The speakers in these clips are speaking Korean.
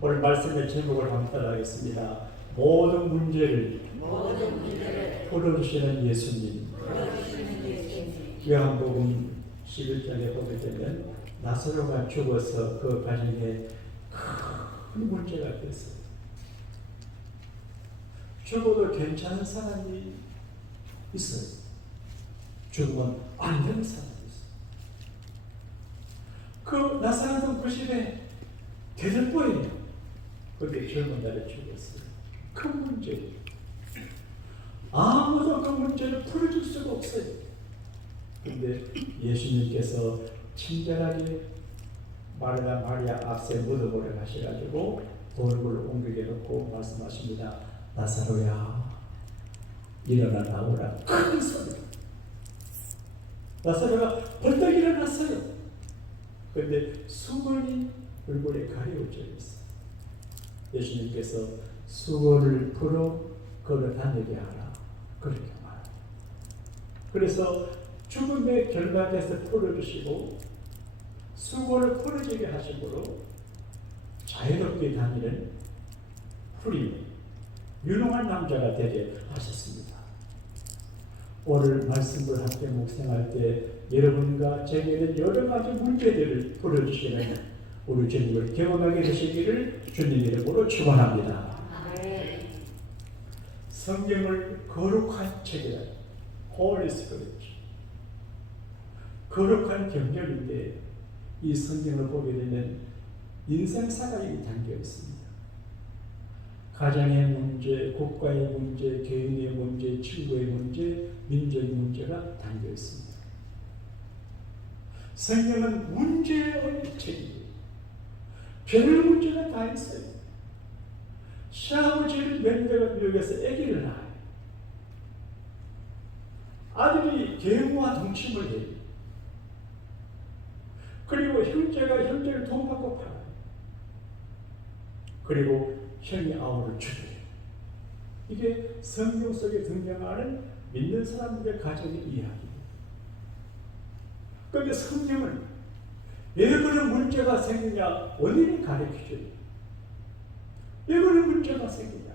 오늘 말씀의 제목을 한번 따라하겠습니다. 모든 문제를 풀어주시는 예수님. 요한복음 11장에 보게 되면 나사로가 죽어서 그 가정에 큰 문제가 됐어요. 죽어도 괜찮은 사람이 있어요. 죽으면 안 되는 사람이 있어요. 그 나사로는 그 집에 대들보예요. 그게 젊은 날에 죽었어요. 큰 문제. 아무도 그 문제를 풀어줄 수가 없어요. 그런데 예수님께서 친절하게 마리아 앞에 무덤으로 가셔가지고 돌을 옮기게 놓고 말씀하십니다. 나사로야, 일어나 나오라. 큰 소리. 나사로가 벌떡 일어났어요. 그런데 수건이 얼굴에 가려져 있어요. 예수님께서 수건을 풀어 걸어 다니게 하라. 그렇게 말합니다. 그래서 죽음의 결박에서 풀어주시고 수건을 풀어지게 하심으로 자유롭게 다니는 풀이 유능한 남자가 되게 하셨습니다. 오늘 말씀을 함께 묵상할 때 여러분과 제게는 여러 가지 문제들을 풀어주시는 우리 주님을 경험하게 되시기를 주님 이름으로 축원합니다. 성경을 거룩한 책이라, Holy Scripture, 거룩한 경전인데 이 성경을 보게 되면 인생사가 담겨 있습니다. 가정의 문제, 국가의 문제, 개인의 문제, 친구의 문제, 민족의 문제가 담겨 있습니다. 성경은 문제의 책이에요. 별 문제가 다 있어요. 시아버지를 맹대가 미국에서 아기를 낳아요. 아들이 계무와 동침을 해요. 그리고 형제가 형제를 돈 받고 팔아요. 그리고 형이 아우를 죽여요. 이게 성경 속에 등장하는 믿는 사람들의 가정의 이야기예요. 그런데 성경은 왜 그런 문제가 생기냐 원인을 가르쳐줘요. 왜 그런 문제가 생기냐,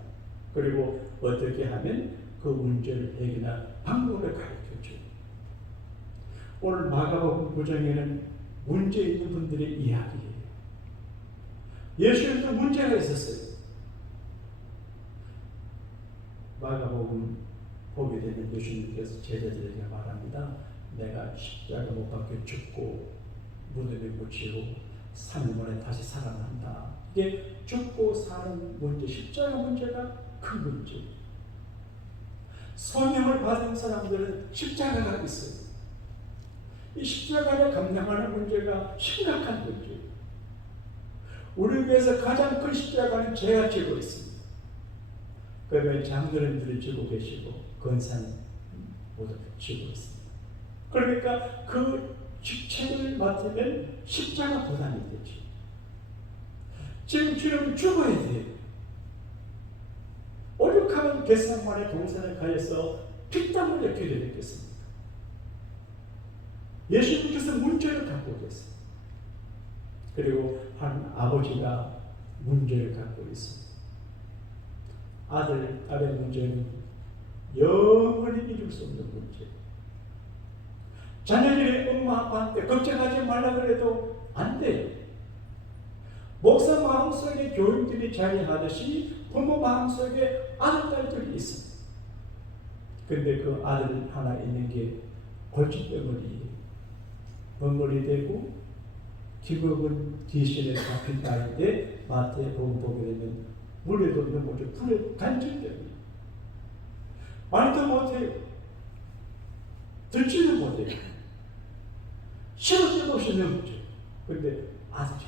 그리고 어떻게 하면 그 문제를 해결할 방법을 가르쳐줘요. 오늘 마가복음 9장에는 문제 있는 분들의 이야기예요. 예수님도 문제가 있었어요. 마가복음 보게 되면 예수님께서 제자들에게 말합니다. 내가 십자가 못 박혀 죽고 무덤에 묻히고 3일 만에 다시 살아난다. 이게 죽고 사는 문제, 십자가 문제가 큰 문제. 소명을 받은 사람들은 십자가가 있어요. 이 십자가를 감당하는 문제가 심각한 문제예요. 우리 교회에서 가장 큰 십자가는 제가 지고 있습니다. 그러면 장로님들이 지고 계시고 권사님 모두 지고 있습니다. 그러니까 그 직책을 맡으면 십자가 부담이 되죠. 지금 주님은 죽어야 돼요. 오죽하면 겟세마네 동산에 가서 피땀을 흘리게 됐겠습니까? 예수님께서 문제를 갖고 계세요. 그리고 한 아버지가 문제를 갖고 있습니다. 아들, 딸의 문제는 영원히 잊을 수 없는 문제. 자녀들이 엄마 아빠한테 걱정하지 말라 그래도 안 돼요. 목사 마음속에 교인들이 자리하듯이 부모 마음속에 아들, 딸들이 있습니다. 그런데 그 아들 하나 있는 게 골칫덩어리예요. 벙어리 되고 기복은 귀신에 잡힌 딸인데 마태복음 보게 되면 물에도 넘어져 불에 간절됩니다. 말도 못해요. 듣지도 못해요. 시도 없이 넘어져. 그런데 아들이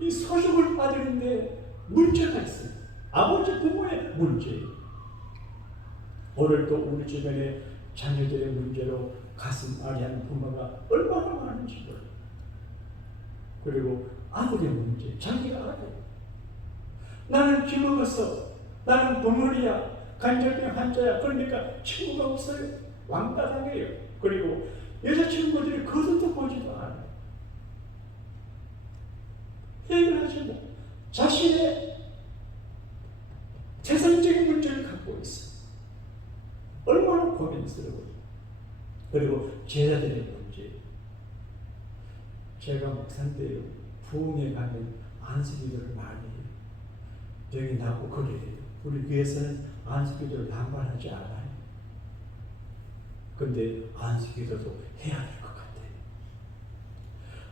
이 소중한 아들인데 문제가 있어요. 아버지 부모의 문제예요. 오늘도 우리 주변에 자녀들의 문제로 가슴 아리한 부모가 얼마나 많은지 몰라요. 그리고 아들의 문제, 자기가 알아요. 나는 기먹었어. 나는 벙어리야. 간절병 환자야. 그러니까 친구가 없어요. 왕따당해요. 그리고 여자친구들이 거들떠 보지도 않아요. 해결하지 못. 자신의 재산적인 문제를 갖고 있어. 얼마나 고민스러워요. 그리고 제자들의 문제. 제가 목사인데요, 부흥회 가면 안수기도를 많이 해요. 병이 나고 그래요. 우리 교회에서는 안수기도를 남발하지 않아요. 근데 안수기도도 해야 될 것 같아요.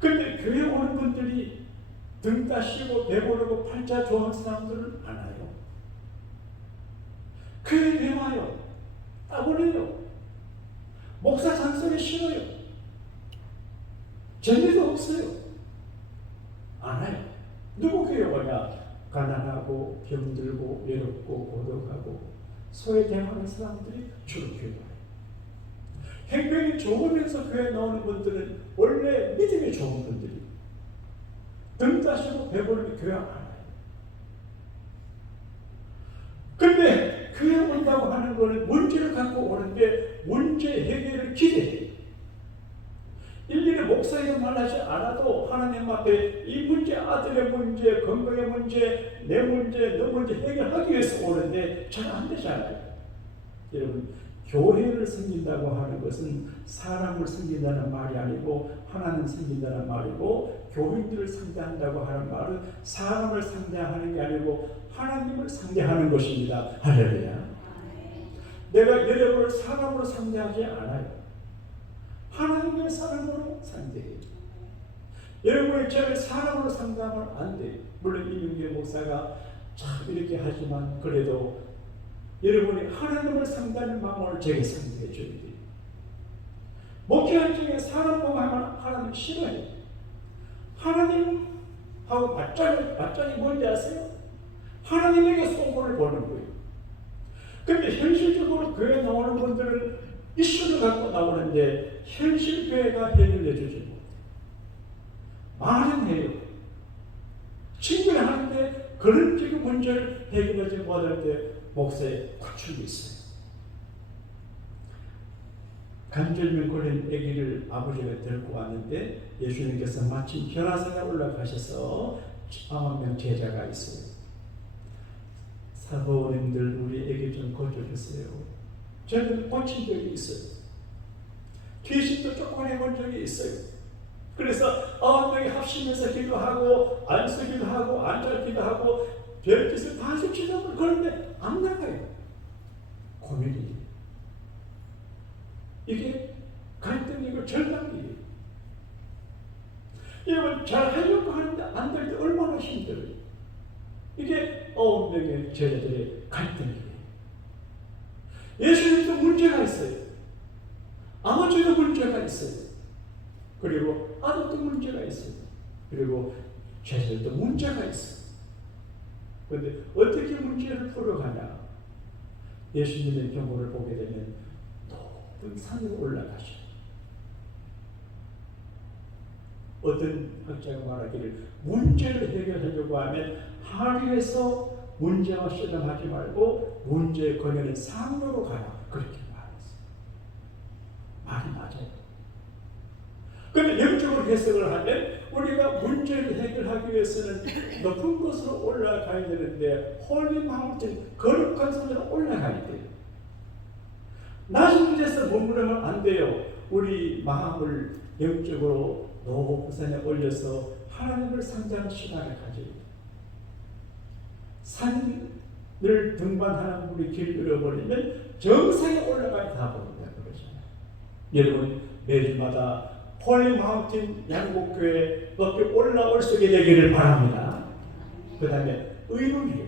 근데 교회 오는 분들이 등 따시고 배부르고 팔자 좋은 사람들은 많아요. 교회 왜 와요? 따버려요. 목사 잔소리 싫어요. 재미도 없어요. 안 와요. 누구 교회 오냐? 가난하고 병들고 외롭고 고독하고 소외당하는 사람들이 주로 교회 와요. 행편이 좋으면서 교회 나오는 분들은 원래 믿음이 좋은 분들이 등 따시고 배부르게 교회 안 와요. 근데 교회 온다고 하는 거는 문제를 갖고 오는데 문제 해결을 기대해요. 일일이 목사에게 말하지 않아도 하나님 앞에 이 문제, 아들의 문제, 건강의 문제, 내 문제, 너 문제 해결하기 위해서 오는데 잘 안 되잖아요. 여러분, 교회를 섬긴다고 하는 것은 사람을 섬긴다는 말이 아니고 하나님 섬긴다는 말이고, 교인들을 상대한다고 하는 말은 사람을 상대하는 게 아니고 하나님을 상대하는 것입니다. 할렐루야. 내가 여러분을 사람으로 상대하지 않아요. 하나님의 사람으로 상대해요. 여러분의 저를 사람으로 상대하면 안 돼요. 물론 이윤규 목사가 참 이렇게 하지만 그래도 여러분이 하나님을 상대하는 마음을 제게 상대해 줘야 돼요. 목회할 중에 사람 보고 하면 하나님 싫어해요. 하나님하고 맞짱이 뭔지 아세요? 하나님에게 소문을 보는 거예요. 근데 현실적으로 교회 나오는 분들은 이슈를 갖고 나오는데 현실 교회가 해결해 주지 못해요. 말은 해요. 친구를 하는데 그런 지금 문제를 해결하지 못할 때 목사의 고충이 있어요. 관절염 걸린 아기를 아버지가 데리고 왔는데 예수님께서 마침 변화산에 올라가셔서 40명 제자가 있어요. 사모님들 우리 아기 좀 고쳐주세요. 저는 고친 적이 있어요. 귀신도 조금 해본 적이 있어요. 그래서 9명이 합심해서 기도하고 안수기도 하고 안절기도 하고 별짓을 다 해주시는 그런데 안 나가요. 고민이. 이게 갈등이고 절망이에요. 여러분, 잘 하려고 하는데 안 될 때 얼마나 힘들어요. 이게 9명의 제자들의 갈등이에요. 예수님도 문제가 있어요. 아버지도 문제가 있어요. 그리고 아들도 문제가 있어요. 그리고 제자들도 문제가 있어요. 그런데 어떻게 문제를 풀어가냐? 예수님의 경우를 보게 되면 높은 산으로 올라가셔. 어떤 학자가 말하기를 문제를 해결하려고 하면 하류에서 문제와 실험하지 말고 문제의 근원은 상로로 가라. 그렇게 말했어요. 말이 맞아요. 그런데 영적으로 해석을 하면 우리가 문제를 해결하기 위해서는 높은 곳으로 올라가야 되는데 홀리 마운틴, 거룩한 산으로 올라가야 돼요. 낮은 데서 머무르면 안 돼요. 우리 마음을 영적으로 높은 산에 올려서 하나님을 상대하는 시간을 가져야 돼요. 산을 등반하는 분이 길 잃어버리면 정상에 올라가야 다 보인다 그러잖아요. 여러분, 매주마다 홀리 마운틴 양곡교회 높이 올라올 수 있게 되기를 바랍니다. 그 다음에 의논해요.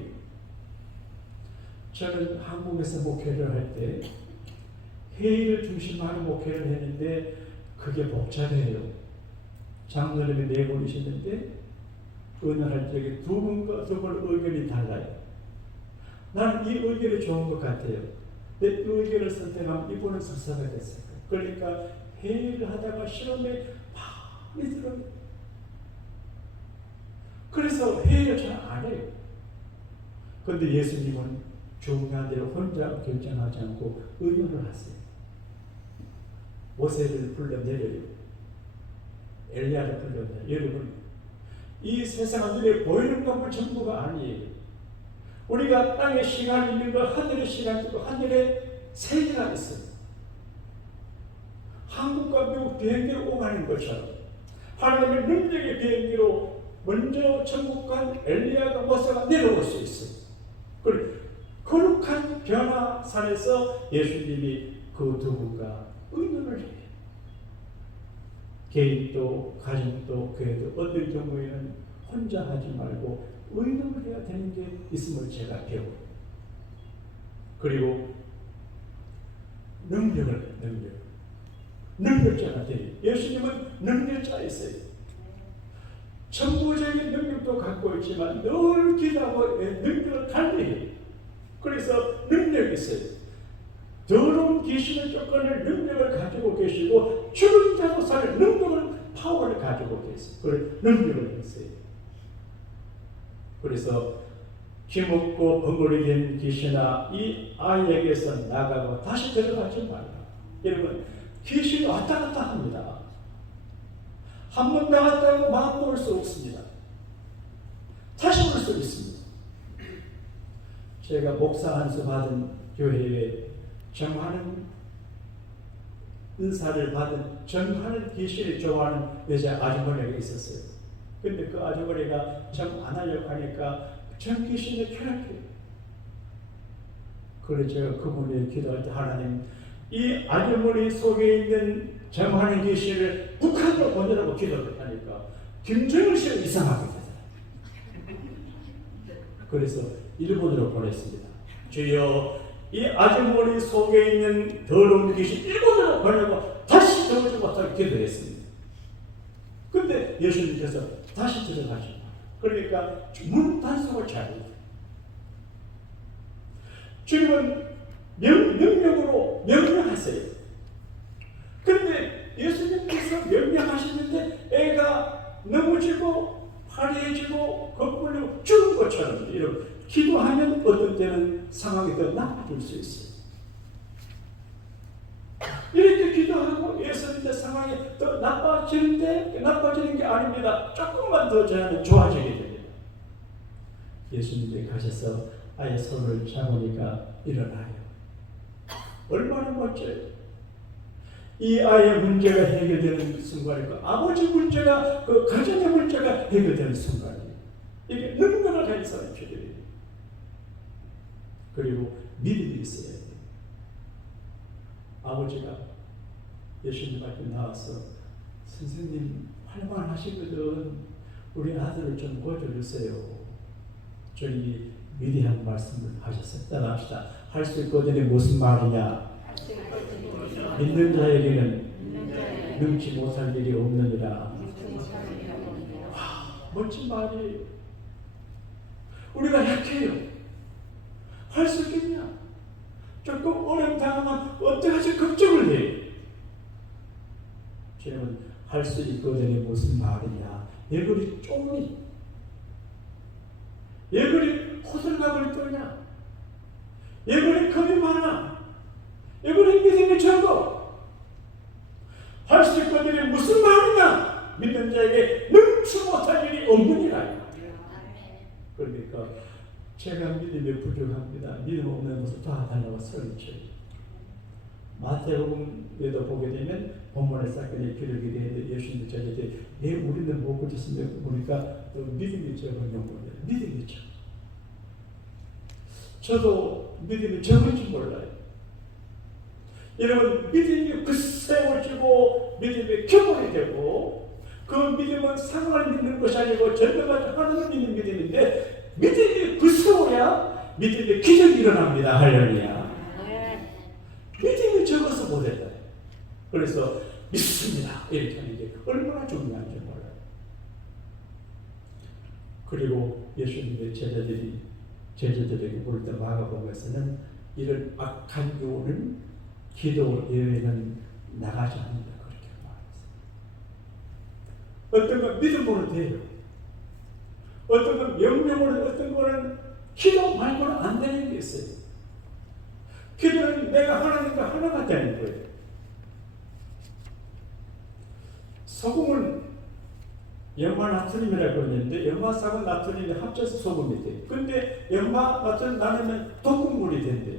저는 한국에서 목회를 할 때 회의를 중심으로 목회를 했는데 그게 복잡해요. 장로님이 4분이셨는데 의논할 적에 2분과 2분 의견이 달라요. 나는 이 의견이 좋은 것 같아요. 근데 이 의견을 선택하면 이분은 석사가 됐을 거예요. 그러니까 회의를 하다가 실험에 많이 들어요. 그래서 회의를 잘 안 해요. 그런데 예수님은 중요한 대로 혼자 결정하지 않고 의논을 하세요. 모세를 불러내려요. 엘리야를 불러내려요. 여러분, 이 세상은 눈에 보이는 것만 전부가 아니에요. 우리가 땅에 시간이 있는 거 하늘의 시간이 있고 하늘에 세계가 있어요. 한국과 미국 비행기로 오가는 것처럼 하나님의 능력의 비행기로 먼저 천국 간 엘리야가 모세가 내려올 수 있어요. 그리고 거룩한 변화산에서 예수님이 그 두 분과 의논을 해요. 개인도 가정도 교회도 어떤 경우에는 혼자 하지 말고 의논을 해야 되는 게 있음을 제가 배워요. 그리고 능력자가 돼요. 예수님은 능력자였어요. 천부적인 능력도 갖고 있지만 늘 기도하고 능력을 달리해요. 그래서 능력이 있어요. 더러운 귀신을 쫓아낼 능력을 가지고 계시고 죽은 자도 살 능력을 파워를 가지고 계세요. 그걸 능력을 했어요. 그래서 기먹고 벙어리 된 귀신아 이 아이에게서 나가고 다시 들어가지 말라. 여러분 귀신이 왔다 갔다 합니다. 한 번 나갔다고 마음 놓을 수 없습니다. 다시 올 수 있습니다. 제가 목사 안수 받은 교회에 정하는 은사를 받은 정하는 귀신을 좋아하는 여자 아주머니가 있었어요. 근데 그 아주머니가 정 안 하려고 하니까 정 귀신을 켜놓게. 그래서 제가 그분이 기도할 때 하나님 이 아주머니 속에 있는 정하는 귀신을 북한으로 보내라고 기도를 하니까 김정일 씨가 이상하게 되더라고요. 그래서 일본으로 보냈습니다. 주여 이 아주머니 속에 있는 더러운 귀신 일본으로 보내고 다시 들어오지 못하게 기도했습니다. 근데 예수님께서 다시 들어가지 마. 그러니까 문 단속을 잘해요. 주님은 명령으로 명령하세요. 근데 예수님께서 명령하시는데 애가 넘어지고 화려해지고 거꾸로 죽은 것처럼 이렇게 기도하면 어떤 때는 상황이 더 나빠질 수 있어요. 이렇게 기도하고 예수님의 상황이 더 나빠지는 게 아닙니다. 조금만 더 저는 좋아지게 됩니다. 예수님이 가셔서 아예 손을 잡으니까 일어나요. 얼마나 멋져요. 이 아이의 문제가 해결되는 순간이고 아버지 문제가 그 가정의 문제가 해결되는 순간이에요. 이게 능력을 가진 사람이 필요해요. 그리고 믿음이 있어야 돼요. 아버지가 예수님 앞에 나와서 선생님 할만하시거든 우리 아들을 좀 고쳐주세요. 주님이 위대한 말씀을 하셨어요. 따라합시다. 할 수 있거든이 무슨 말이냐? 믿는 자에게는 능치 못할 일이 없느니라. 와, 멋진 말이에요. 우리가 약해요. 할 수 있겠냐? 조금 어려움 당하면 어떡하지 걱정을 해요. 주님은 할 수 있거든이 무슨 말이냐? 왜 그리 쫑이? 왜 그리 호들갑을 떠냐? 왜 그리 겁이 많아? 왜 그리 믿음이 적어? 할 수 있거든이 무슨 말이냐? 믿는 자에게 능치 못할 일이 없느니라. 그러니까 제가 믿음이 부족합니다. 믿음 없는 모습 다 달라고 소리쳐요. 마태복음에도 보게 되면 본문에 사건이 기록이 되는데 예수님도 저한테 왜 우리는 못 고쳤으면 우리가 또 믿음이 적은 용어예요. 믿음이 적어. 저도 믿음이 적은지 몰라요. 여러분 믿음이 굳세워지고 믿음이 견고히 되고 그 믿음은 상황을 믿는 것이 아니고 전능하신 하나님을 믿는 믿음인데 믿음이 굳세워야 믿음의 기적이 일어납니다. 할렐루야. 믿음이 적어서 못했다. 그래서 믿습니다. 이렇게 하는 게 얼마나 중요한지 몰라요. 그리고 예수님의 제자들에게 부를 때 마가복음에서는 이런 악한 교훈은 기도 예외는 나가지 않는다. 그렇게 말했어요. 어떤 건 믿음으로 돼요. 어떤 건 명령으로, 어떤 거는 기도 말고는 안 되는 게 있어요. 기도는 내가 하나님과 하나가 되는 거예요. 소금은 염화 나트륨이라고 그러는데 염화하고 나트륨이 합쳐서 소금이 돼. 근데 염화 나트륨 나누면 독극물이 된대.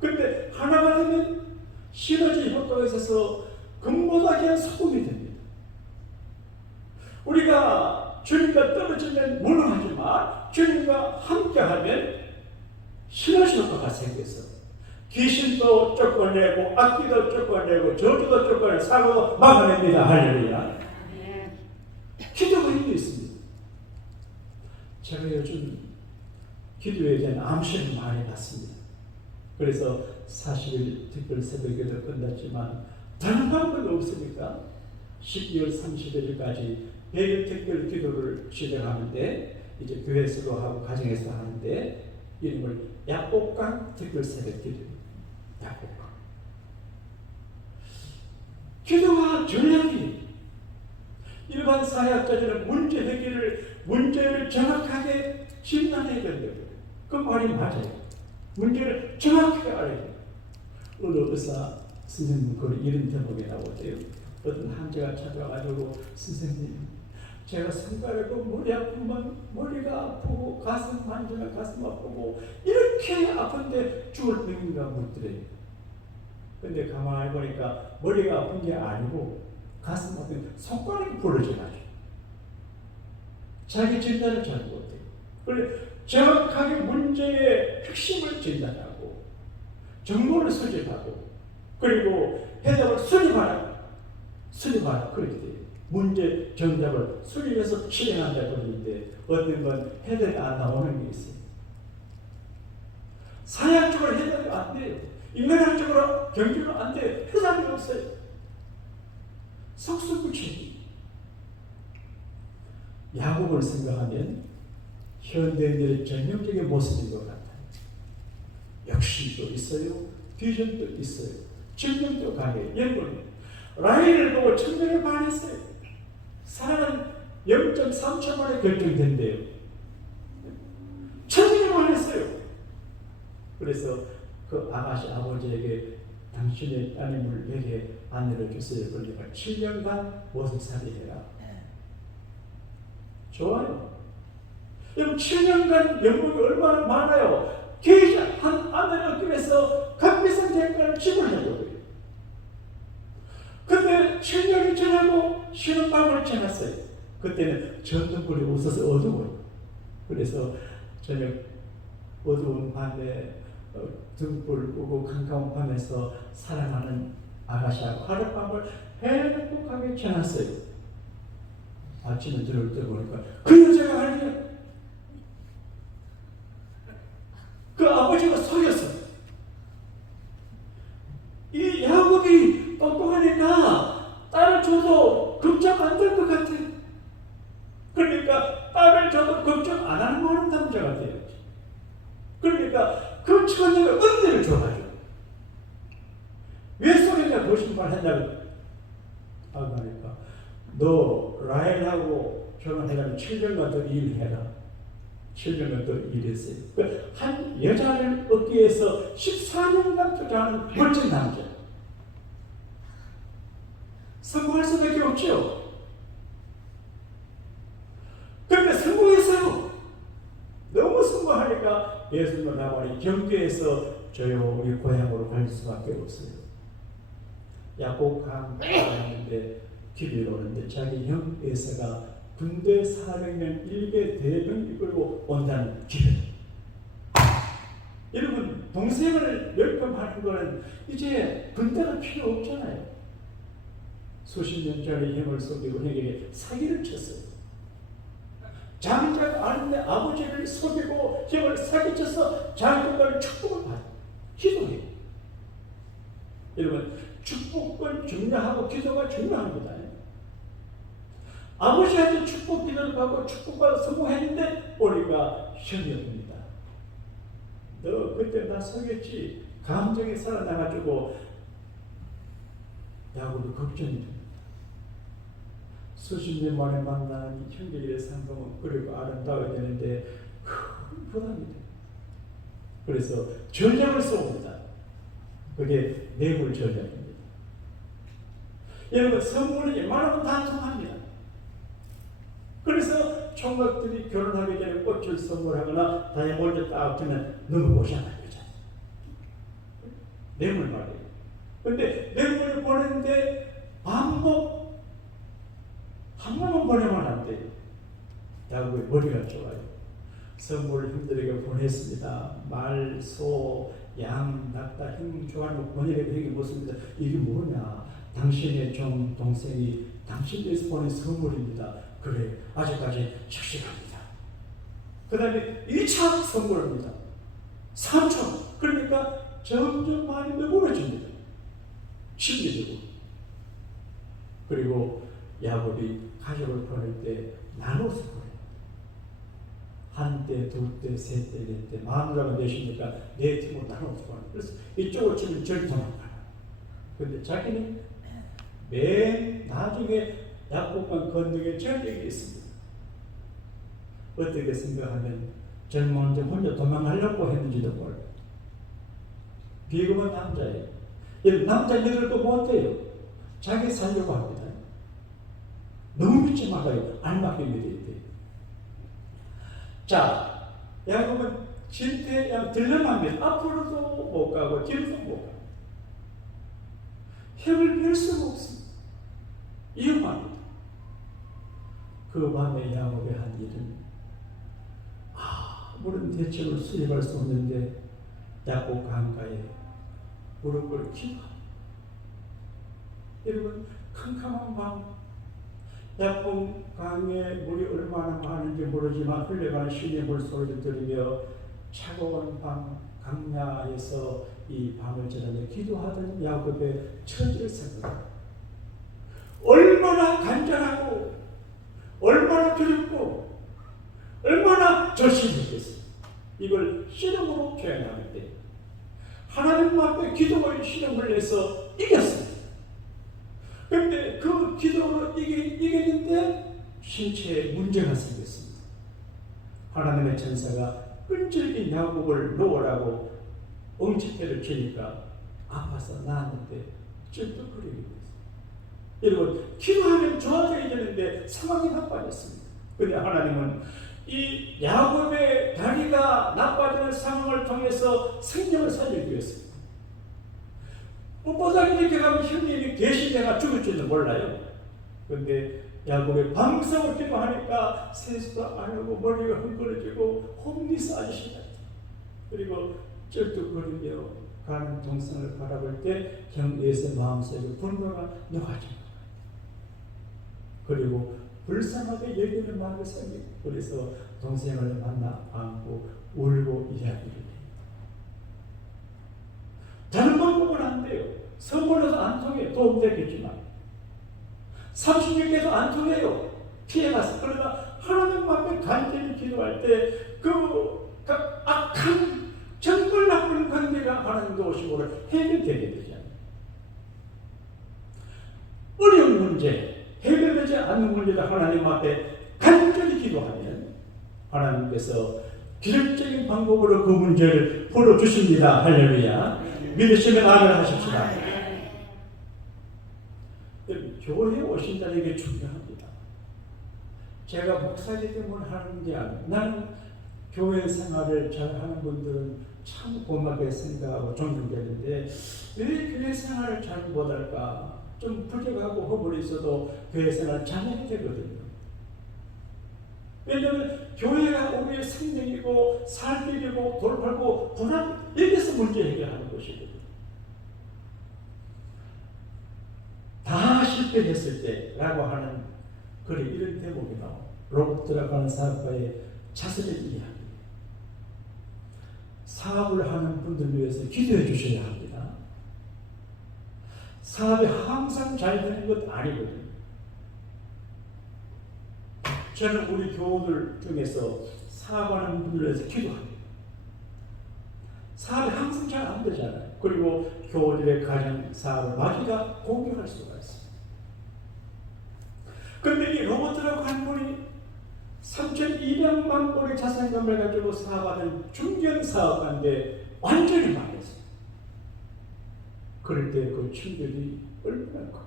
근데 하나가 되면 시너지 효과가 있어서 금보다 그냥 소금이 됩니다. 우리가 주님과 떨어지면 물론하지만 주님과 함께하면 시너지 효과가 생겨서 귀신도 쫓아내고 악기도 쫓아내고 저주도 쫓아내고 사고도 막아냅니다. 할렐루야. 기도가 힘이 있습니다. 제가 요즘 기도에 대한 암시를 많이 받습니다. 그래서 40일 특별 새벽기도 끝났지만 다른 방법이 없습니까? 12월 30일까지 100일 특별 기도를 시작하는데 이제 교회에서도 하고 가정에서 하는데 이름을 약복강 특별 새벽 기도입니다. 약복강. 기도가 전략이 일반 사회학자들은 문제 해결을 문제를 정확하게 진단해야 된다고. 그 말이 맞아요. 문제를 정확하게 알아야 돼요. 어느 의사 선생님 그 이런 대목이 나오대요. 어떤 환자가 찾아와가지고 선생님 제가 생각하고 머리 아프면 머리가 아프고 가슴 만지면 가슴 아프고 이렇게 아픈데 죽을 병인가 묻더래요. 근데 가만히 보니까 머리가 아픈 게 아니고 가슴 아픈 손가락이 부러져가지고 자기 진단을 잘 못해요. 그래 정확하게 문제의 핵심을 진단하고 정보를 수집하고 그리고 해답을 수립하라 그렇게 돼요. 문제 정답을 수립해서 실행한다고 그러는데 어떤 건 해답이 안 나오는 게 있어요. 사회학적으로 해답이 안 돼요. 인간학적으로 경제로 안 돼요. 해답이 없어요. 속수무책이. 야곱을 생각하면 현대인들의 전형적인 모습인 것 같아요. 욕심도 있어요. 비전도 있어요. 청년도 강해요. 여러분 라헬을 보고 청년에 반했어요. 사랑은 0.3초 만에 결정된대요. 청년에 반했어요. 그래서 그 아가씨 아버지에게 당신의 따님을 내게 안내를 주세요. 그러니까 7년간 모습살이 해라. 좋아요. 여러분 7년간 연봉이 얼마나 많아요. 계좌 한 아내를 얻기 위해서 값비싼 대가를 지불하려고요. 근데 7년이 지나고 쉬는 밤을 지났어요. 그때는 전등불이 없어서 어두워요. 그래서 저녁 어두운 밤에 등불 끄고 캄캄한 밤에서 사랑하는 아가씨하고 하룻밤을 행복하게 지났어요. 아침에 들을 때 보니까 그 여자가 아니에요. 그 아버지가 속였어. 이 야곱이 똑똑하니까 딸을 줘도 걱정 안 될 것 같아. 그러니까 딸을 줘도 걱정 안 하는 남자가 돼야지. 그러니까 그 처녀가 은혜를 줘가지고 왜 속였냐 거짓말 했냐고 하니까 너 라헬하고 결혼해가지고 7년간 더 일해라. 7년간 더 일했어요. 한 여자를 얻기 위해서 14년간 투자하는 멋진 남자. 성공할 수밖에 없죠. 그런데 성공했어요. 너무 성공하니까 예수님을 나발이 경계에서 조용히 고향으로 갈 수밖에 없어요. 야곱강 가는데 길이 오는데 자기 형 에서가 군대 400명 일개 대병 이끌고 온다는 기회. 여러분 동생을 열병하는 거는 이제 군대가 필요 없잖아요. 수십 년짜리 형을 속이고 형에게 사기를 쳤어요. 장자가 아는데 아버지를 속이고 형을 사기쳐서 장자가 축복을 받아요. 기도해요. 여러분 축복은 중요하고 기도가 중요합니다. 아버지한테 축복 기도를 받고 축복받아 성공했는데 우리가 시험이었습니다. 너 그때 나 속였지. 감정이 살아나가지고 야곱도 걱정이 됩니다. 수십 년 만에 만난 형제들의 상봉은 그리고 아름다워야 되는데 큰 부담이 돼요. 그래서 전략을 써옵니다. 그게 내물 전략입니다. 여러분 성공은 웬만하면 단순합니다. 그래서 총각들이 결혼하기 전에 꽃을 선물하거나 다이아몬드 딱 주면 너무 오셨나 그러잖아요. 뇌물 말이에요. 근데 뇌물을 보내는데 반복 한 번만 보내면 안 돼요. 야곱의 머리가 좋아요. 선물을 형들에게 보냈습니다. 말, 소, 양, 낙타, 형 좋아하는 거 보내려고 이게 무엇입니다. 이게 뭐냐? 당신의 종 동생이 당신께서 보낸 선물입니다. 그래, 아직까지 착실합니다. 그 다음에 2차 선물입니다. 3차. 그러니까 점점 많이 배부러집니다. 심리적으로. 그리고 야곱이 가족을 보낼 때 나눠서 보내요. 한 때, 둘 때, 세 때, 네 때, 마누라가 내시니까 네 팀으로 나눠서 보내요. 그래서 이쪽을 치면 저리 도망가요. 근데 자기는 맨 나중에 야곱과 건너게 전력이 있습니다. 어떻게 생각하면 젊은 혼자 도망가려고 했는지도 몰라요. 비겁한 남자예요. 남자들도 못해요. 자기 살려고 합니다. 너무 믿지 말아요. 알맞게 믿어야 돼요. 자, 야곱은 실패, 들러갑니다. 앞으로도 못 가고 뒤로도 못 가고 힘을 뺄 수가 없습니다. 위험합니다. 그 밤에 야곱이 한 일은 아무런 대책을 수립할 수 없는데 야곱 강가에 무릎 꿇고 기도합니다. 여러분, 캄캄한 밤 야곱 강에 물이 얼마나 많은지 모르지만 흘러가는 신의 물소리를 들으며 차가운 밤 강야에서 이 밤을 지나며 기도하던 야곱의 처지를 생각합니다. 얼마나 간절하고 얼마나 두렵고 얼마나 절실했겠어요. 이걸 실험으로 표현할 때 하나님 앞에 기도의 실험을 해서 이겼습니다. 그런데 그 기도로 이겼는데 신체에 문제가 생겼습니다. 하나님의 천사가 끈질긴 야곱을 놓으라고 엉치패를 치니까 아파서 나았는데 ጭ뚝거리게 됐어요. 여러분, 기도하면 좋아져야 되는데 상황이 나빠졌습니다. 그런데 하나님은 이 야곱의 다리가 나빠지는 상황을 통해서 생명을 살리기 위해서 뻣뻣하게 이렇게 가면 형님이 계시다가 죽을지도 몰라요. 그런데 야곱의 밤새워 기도하니까 세수도 안 하고 머리가 흥거려지고 홈리스 아저씨 같아요. 그리고 쩔뚝거리며 가는 동생을 바라볼 때 경계에서 마음속에 분노가 녹아집니다. 그리고 불쌍하게 여기는 마음을 생기고 그래서 동생을 만나 안고 울고 이야기를 해요. 다른 방법은 안 돼요. 선물해서 안 통해요. 도움되겠지만 36개도 안 통해요. 피해갔어. 그러나 하나님 앞에 간절히 기도할 때 그 악한 정말 나쁜 관계가 하나님 도우심으로 해결되게 되잖아요. 어려운 문제, 해결되지 않는 문제도 하나님 앞에 간절히 기도하면 하나님께서 기적적인 방법으로 그 문제를 풀어주십니다. 할렐루야. 믿으시면 아멘 하십시다. 교회에 오신다는 게 중요합니다. 제가 목사이기 때문에 하는 게 아니에요. 나는 교회 생활을 잘 하는 분들은 참 고맙게 생각하고 존경되는데 왜 교회 생활을 잘 못할까? 좀 부족하고 허물이 있어도 교회 생활 잘해야 되거든요. 왜냐하면 교회가 우리의 생명이고 살 길이고 돌팔고 고난 여기서 문제 해결하는 것이거든요. 다 실패했을 때라고 하는 글이 이런 대목이 나와요. 로봇 들어가는 사업가의 자세를 이해합니다. 사업을 하는 분들 위해서 기도해 주셔야 합니다. 사업이 항상 잘 되는 것 아니거든요. 저는 우리 교우들 중에서 사업하는 분들 위해서 기도합니다. 사업이 항상 잘 안 되잖아요. 그리고 교우들의 가정 사업을 마귀가 공격할 수가 있습니다. 그런데 이 로봇이라고 한 분이 3,200만 불의 자산금을 가지고 사업하는 중견 사업가인데 완전히 망했어요. 그럴 때 그 충격이 얼마나 커요.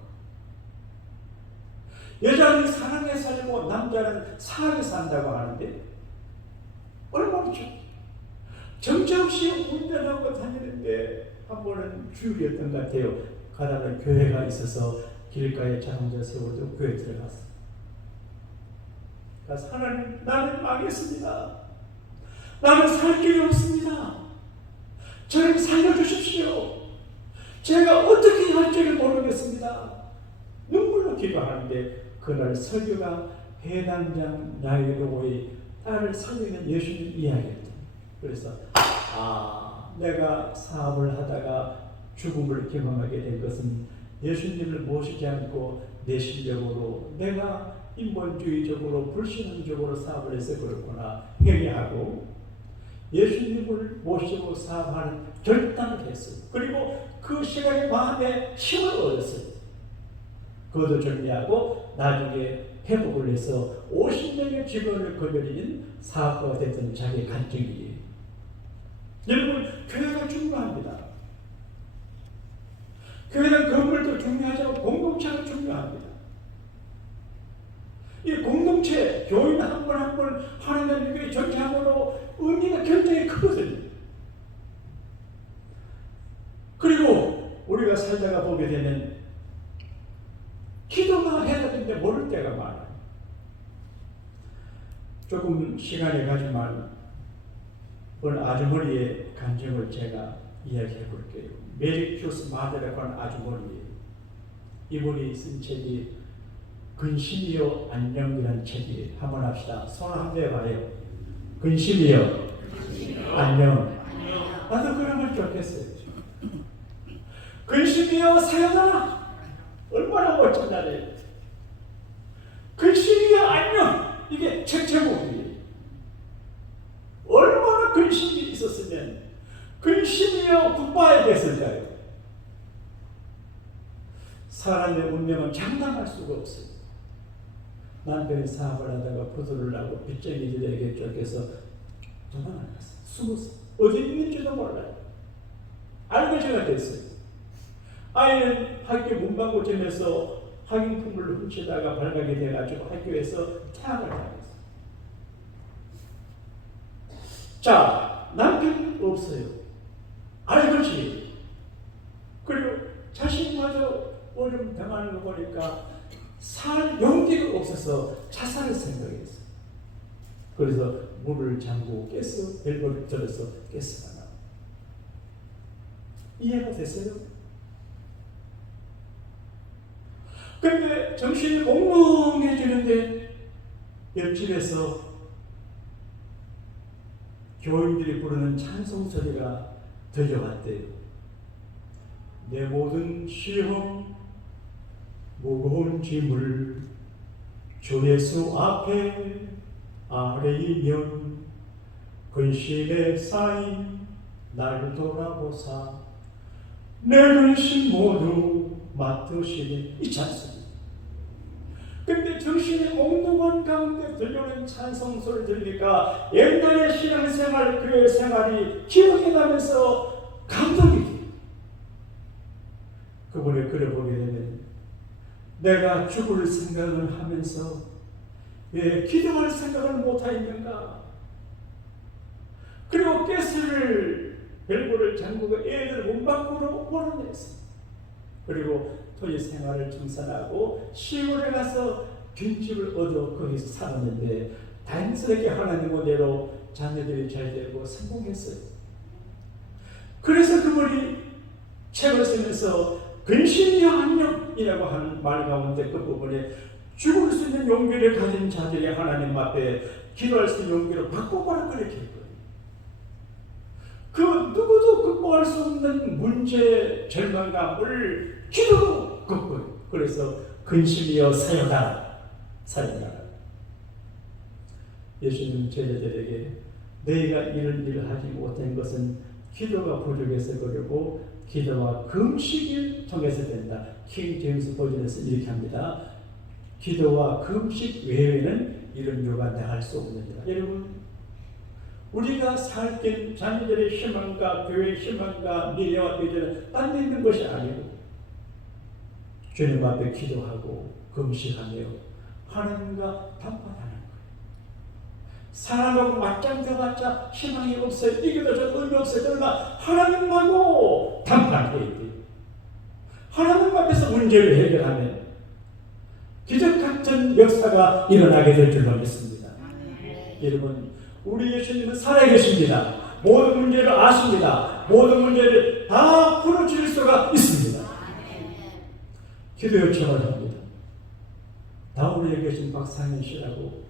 여자는 사랑에 살고 남자는 사랑에 산다고 하는데 얼마나 좋 정처없이 운전하고 다니는데 한 번은 주일이었던 것 같아요. 가다가 교회가 있어서 길가에 자동차 세워도 교회 들어갔어. 그래서 하나님, 나는 망했습니다. 나는 살 길이 없습니다. 저를 살려주십시오. 제가 어떻게 할 줄을 모르겠습니다. 눈물로 기도하는데 그날 설교가 해당장 야이로의 딸을 살리는 예수님 이야기였다. 그래서 내가 사업을 하다가 죽음을 경험하게 된 것은 예수님을 모시지 않고 내 실력으로 내가 인본주의적으로 불신앙적으로 사업을 해서 그렇구나 회개하고 예수님을 모시고 사업하는 결단을 했어요. 그리고 그 시간에 마음에 힘을 얻었어요. 그것도 정리하고 나중에 회복을 해서 50명의 직원을 거느리는 사업가가 됐던 자기의 간증이에요. 여러분, 교회가 중요합니다. 교회는 건물도 중요하지만 공동체가 중요합니다. 이 공동체, 교인 한 분 한 분 하나님 교회 전체함으로 의미가 굉장히 크거든요. 그리고 우리가 살다가 보게 되면 기도가 해야 되는데 모를 때가 많아요. 조금 시간이 가지만 오늘 아주머니의 간증을 제가 이야기해 볼게요. 메리 큐스 마더라고 하는 아주머니예요. 이분이 쓴 책이 근심이요 안녕이라는 책이에요. 한번 합시다. 손 한 대 봐요. 근심이요 안녕. 나도 그러면 좋겠어요. 근심이요 사요나라. 얼마나 멋진 날이에요. 근심이요 안녕. 이게 책 제목이에요. 얼마나 근심이 있었으면 근심이요 굿바이 됐을까요? 사람의 운명은 장담할 수가 없어요. 남편이 사업을 하다가 부도를 나고 빚쟁이들에게 쫓겨서 도망갔어요. 숨었어요. 어디 있는지도 몰라요. 알거지가 됐어요. 아이는 학교 문방구점에서 학용품을 훔치다가 발각이 돼가지고 학교에서 퇴학을 당했어요. 자, 남편이 없어요. 알거지. 그리고 자신마저 어려움 당하는 거 보니까 살 용기가 없어서 자살을 생각했어요. 그래서 문을 잠그고 깼어. 벨벳을 들어서 깼어요. 이해가 됐어요? 그런데 정신이 몽롱해지는데 옆집에서 교인들이 부르는 찬송 소리가 들려왔대요. 내 모든 시험 무거운 짐을 주 예수 앞에 아뢰이면 근심에 쌓인 날 돌아보사 내 근심 모두 맡으시니 이 찬송. 근데 정신의 몽롱한 가운데 들려오는 찬송 소리 들으니까 옛날의 신앙생활, 교회 생활이 기억이 나면서 감동이 돼요. 그분의 글을 보게 되면 내가 죽을 생각을 하면서 왜 기도할 생각을 못하였는가? 그리고 가스를 밸브를 잠그고 애들 문방구로 몰아냈어. 그리고 토지 생활을 청산하고 시골에 가서 빈집을 얻어 거기서 살았는데 다행스럽게 하나님 모델로 자녀들이 잘 되고 성공했어요. 그래서 그분이 책을 쓰면서 근심이야 안녕이라고 하는 말 가운데 그 부분에 죽을 수 있는 용기를 가진 자들이 하나님 앞에 기도할 수 있는 용기로 바꿔보라 그렇게 했거든요. 그 누구도 극복할 수 없는 문제, 절망감을 기도로 극복해요. 그래서 근심이여 사여라, 사여라. 예수님 제자들에게 너희가 이런 일을 하지 못한 것은 기도가 부족해서 그러고 기도와 금식을 통해서 된다. 킹 제임스 버전에서 이렇게 합니다. 기도와 금식 외에는 이런 요가 나갈 수 없느니라. 여러분, 우리가 살길 자녀들의 희망과 교회의 희망과 미래와 비전은 딴 데 있는 것이 아니고 주님 앞에 기도하고 금식하며 하나님과 단판하는 거예요. 사람하고 맞짱떠봤자 희망이 없어요. 이기도 좀 의미 없어요. 그러나 하나님하고 단판해야 돼요. 하나님 앞에서 문제를 해결하면 기적 같은 역사가 일어나게 될 줄로 믿습니다. 여러분, 우리 예수님은 살아계십니다. 모든 문제를 아십니다. 모든 문제를 다 풀어줄 수가 있습니다. 기도 요청을 합니다. 다음에 계신 박상현 씨라고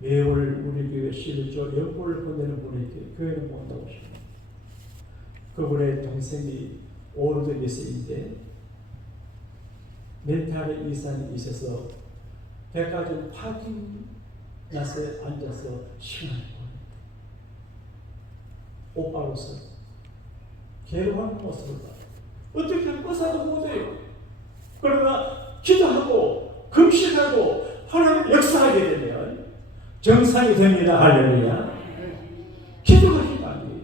매월 우리 교회 실조 연보를 보내는 분이 교회를 못 나오십니다. 그분의 동생이 오르드 미스인데 멘탈의 이상이 있어서 백화점 파킹나스에 앉아서 시간을 보냅니다. 오빠로서 괴로운 모습을 봐요. 어떻게 꿔사도 못해요. 그러나 기도하고 금식하고 하나님 역사하게 되면 정상이 됩니다. 할렐루야. 기도가 희망이에요.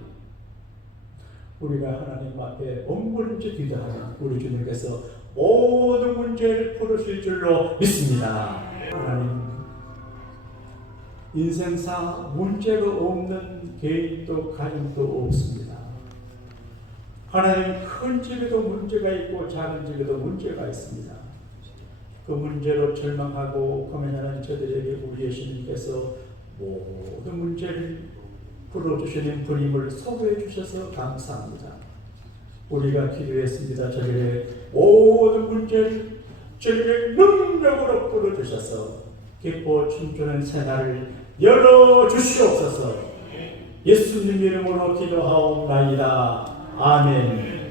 우리가 하나님 앞에 엉거림지 기도하면 우리 주님께서 모든 문제를 풀으실 줄로 믿습니다. 하나님, 인생사 문제가 없는 개인도 가정도 없습니다. 하나님, 큰 집에도 문제가 있고 작은 집에도 문제가 있습니다. 그 문제로 절망하고 고민하는 저들에게 우리 예수님께서 모든 문제를 풀어주시는 분임을 소개해 주셔서 감사합니다. 우리가 기도했습니다. 저들의 모든 문제를 저들의 능력으로 풀어주셔서 기뻐 춤추는 새날을 열어주시옵소서. 예수님 이름으로 기도하옵나이다. 아멘.